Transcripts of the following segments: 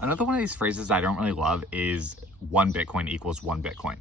Another one of these phrases I don't really love is 1 Bitcoin equals 1 Bitcoin.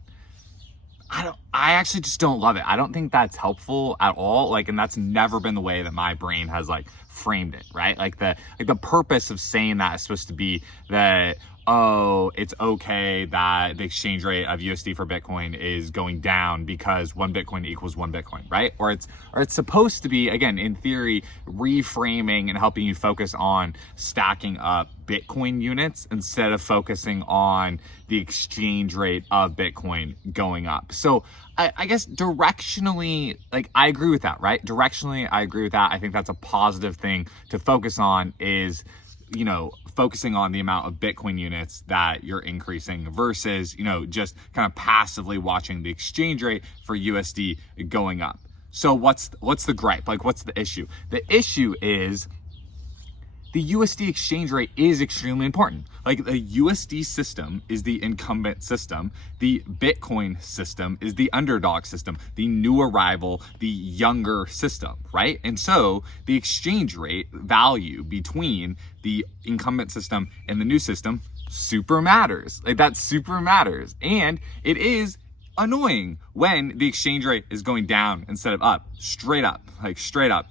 I actually just don't love it. I don't think that's helpful at all. Like, and that's never been the way that my brain has like framed it, right? Like the purpose of saying that is supposed to be that, oh, it's okay that the exchange rate of USD for Bitcoin is going down because 1 Bitcoin equals 1 Bitcoin, right? Or it's supposed to be, again, in theory, reframing and helping you focus on stacking up Bitcoin units instead of focusing on the exchange rate of Bitcoin going up. So I guess directionally, like, I agree with that, right? Directionally, I agree with that. I think that's a positive thing to focus on is, you know, focusing on the amount of Bitcoin units that you're increasing versus, you know, just kind of passively watching the exchange rate for USD going up. So what's the gripe? Like, what's the issue? The issue is the USD exchange rate is extremely important. Like, the USD system is the incumbent system. The Bitcoin system is the underdog system, the new arrival, the younger system, right? And so the exchange rate value between the incumbent system and the new system super matters. Like, that super matters. And it is annoying when the exchange rate is going down instead of up, straight up.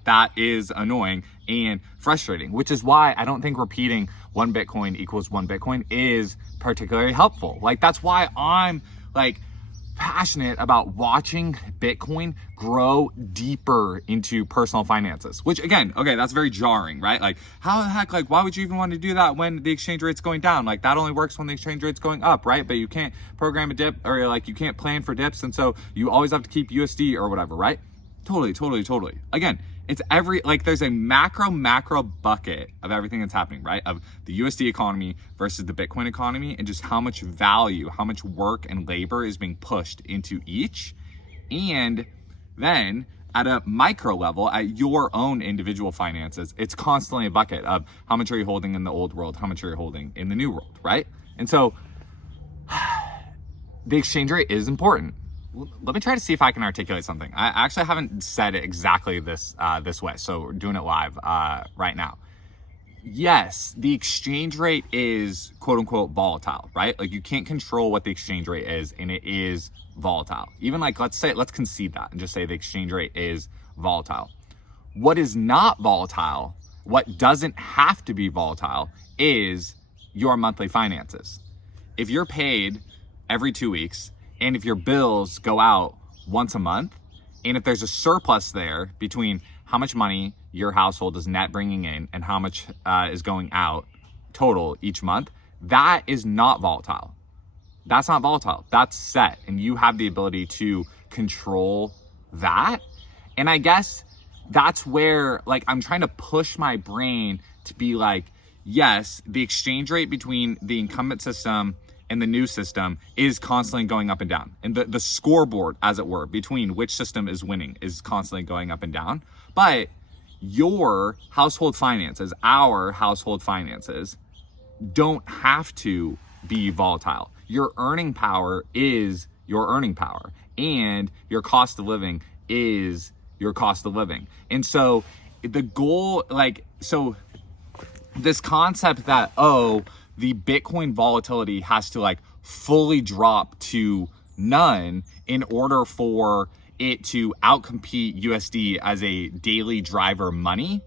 That is annoying and frustrating, which is why I don't think repeating 1 Bitcoin equals 1 Bitcoin is particularly helpful. Like, that's why I'm like passionate about watching Bitcoin grow deeper into personal finances, which, again, okay, that's very jarring, right? Like, how the heck, like, why would you even want to do that when the exchange rate's going down? Like, that only works when the exchange rate's going up, right? But you can't program a dip, or like, you can't plan for dips, and so you always have to keep USD or whatever, right? Totally. Again, it's like, there's a macro bucket of everything that's happening, right? Of the USD economy versus the Bitcoin economy, and just how much value, how much work and labor is being pushed into each. And then at a micro level, at your own individual finances, it's constantly a bucket of how much are you holding in the old world, how much are you holding in the new world, right? And so the exchange rate is important. Let me try to see if I can articulate something. I actually haven't said it exactly this way, so we're doing it live right now. Yes, the exchange rate is quote unquote volatile, right? Like, you can't control what the exchange rate is, and it is volatile. Even like, let's concede that and just say the exchange rate is volatile. What is not volatile, what doesn't have to be volatile, is your monthly finances. If you're paid every 2 weeks, and if your bills go out once a month, and if there's a surplus there between how much money your household is net bringing in and how much is going out total each month, that is not volatile. That's not volatile. That's set, and you have the ability to control that. And I guess that's where, like, I'm trying to push my brain to be like, yes, the exchange rate between the incumbent system and the new system is constantly going up and down. And the scoreboard, as it were, between which system is winning is constantly going up and down. But your household finances, our household finances, don't have to be volatile. Your earning power is your earning power, and your cost of living is your cost of living. And so the goal, like, so this concept that, oh, the Bitcoin volatility has to like fully drop to none in order for it to outcompete USD as a daily driver money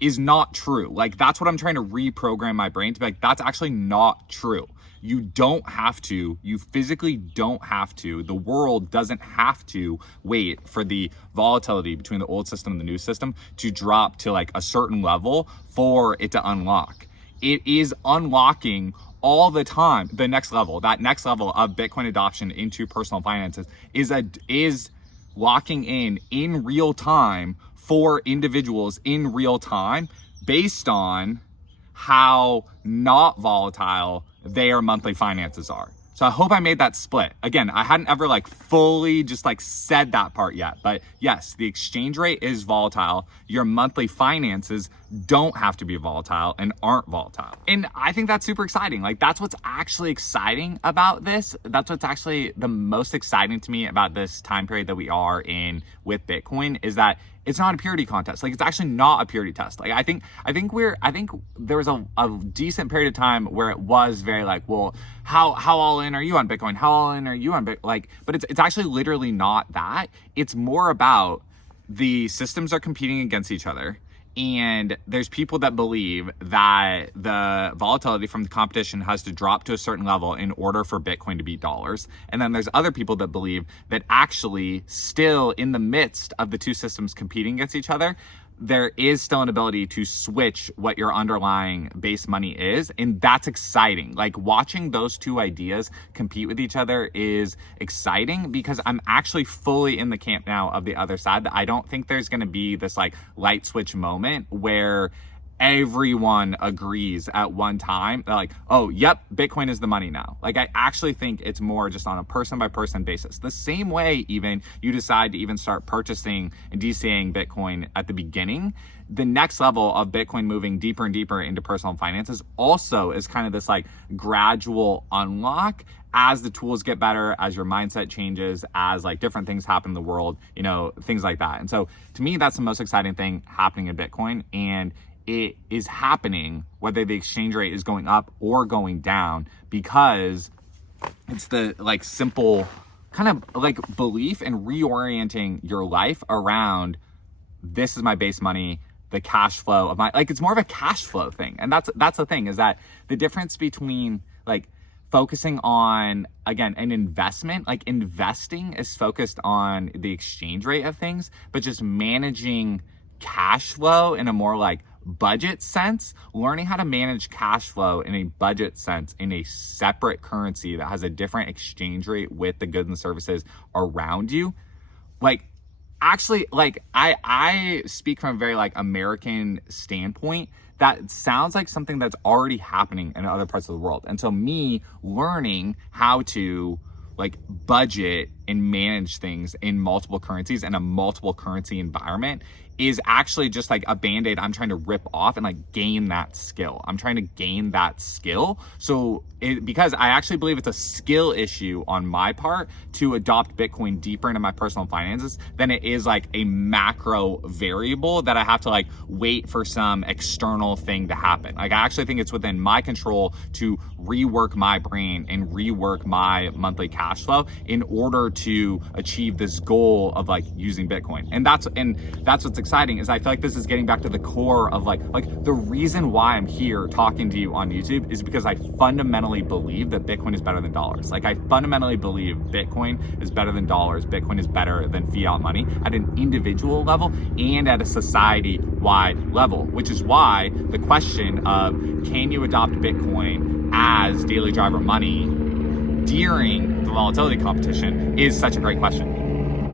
is not true. Like, that's what I'm trying to reprogram my brain to be like, that's actually not true. You don't have to, you physically don't have to, the world doesn't have to wait for the volatility between the old system and the new system to drop to like a certain level for it to unlock. It is unlocking all the time. The next level, that next level of Bitcoin adoption into personal finances is locking in real time for individuals in real time based on how not volatile their monthly finances are. So I hope I made that split. Again, I hadn't ever like fully just like said that part yet, but yes, the exchange rate is volatile. Your monthly finances don't have to be volatile and aren't volatile. And I think that's super exciting. Like, that's what's actually exciting about this. That's what's actually the most exciting to me about this time period that we are in with Bitcoin, is that It's not a purity contest. Like, it's actually not a purity test. Like, I think there was a decent period of time where it was very like, well, how all in are you on Bitcoin? How all in are you on Bitcoin? Like, but it's actually literally not that. It's more about the systems are competing against each other. And there's people that believe that the volatility from the competition has to drop to a certain level in order for Bitcoin to beat dollars. And then there's other people that believe that actually still in the midst of the two systems competing against each other, there is still an ability to switch what your underlying base money is. And that's exciting. Like, watching those two ideas compete with each other is exciting, because I'm actually fully in the camp now of the other side. I don't think there's going to be this like light switch moment where everyone agrees at one time. They're like, oh, yep, Bitcoin is the money now. Like, I actually think it's more just on a person by person basis. The same way even you decide to even start purchasing and DCAing Bitcoin at the beginning, the next level of Bitcoin moving deeper and deeper into personal finances also is kind of this like gradual unlock as the tools get better, as your mindset changes, as like different things happen in the world, you know, things like that. And so to me, that's the most exciting thing happening in Bitcoin. And it is happening whether the exchange rate is going up or going down, because it's the like simple kind of like belief and reorienting your life around, this is my base money, the cash flow of my, like, it's more of a cash flow thing. And that's the thing, is that the difference between like focusing on, again, an investment, like investing is focused on the exchange rate of things, but just managing cash flow in a more like budget sense, learning how to manage cash flow in a budget sense in a separate currency that has a different exchange rate with the goods and services around you. Like, actually, like I speak from a very like American standpoint. That sounds like something that's already happening in other parts of the world. And so me learning how to like budget and manage things in multiple currencies and a multiple currency environment is actually just like a band-aid I'm trying to rip off and like gain that skill. I'm trying to gain that skill. So because I actually believe it's a skill issue on my part to adopt Bitcoin deeper into my personal finances than it is like a macro variable that I have to like wait for some external thing to happen. Like, I actually think it's within my control to rework my brain and rework my monthly cash flow in order to achieve this goal of like using Bitcoin. And that's what's exciting, is I feel like this is getting back to the core of like the reason why I'm here talking to you on YouTube is because I fundamentally believe that Bitcoin is better than dollars. Like, I fundamentally believe Bitcoin is better than dollars. Bitcoin is better than fiat money at an individual level and at a society-wide level, which is why the question of can you adopt Bitcoin as daily driver money during the volatility competition is such a great question.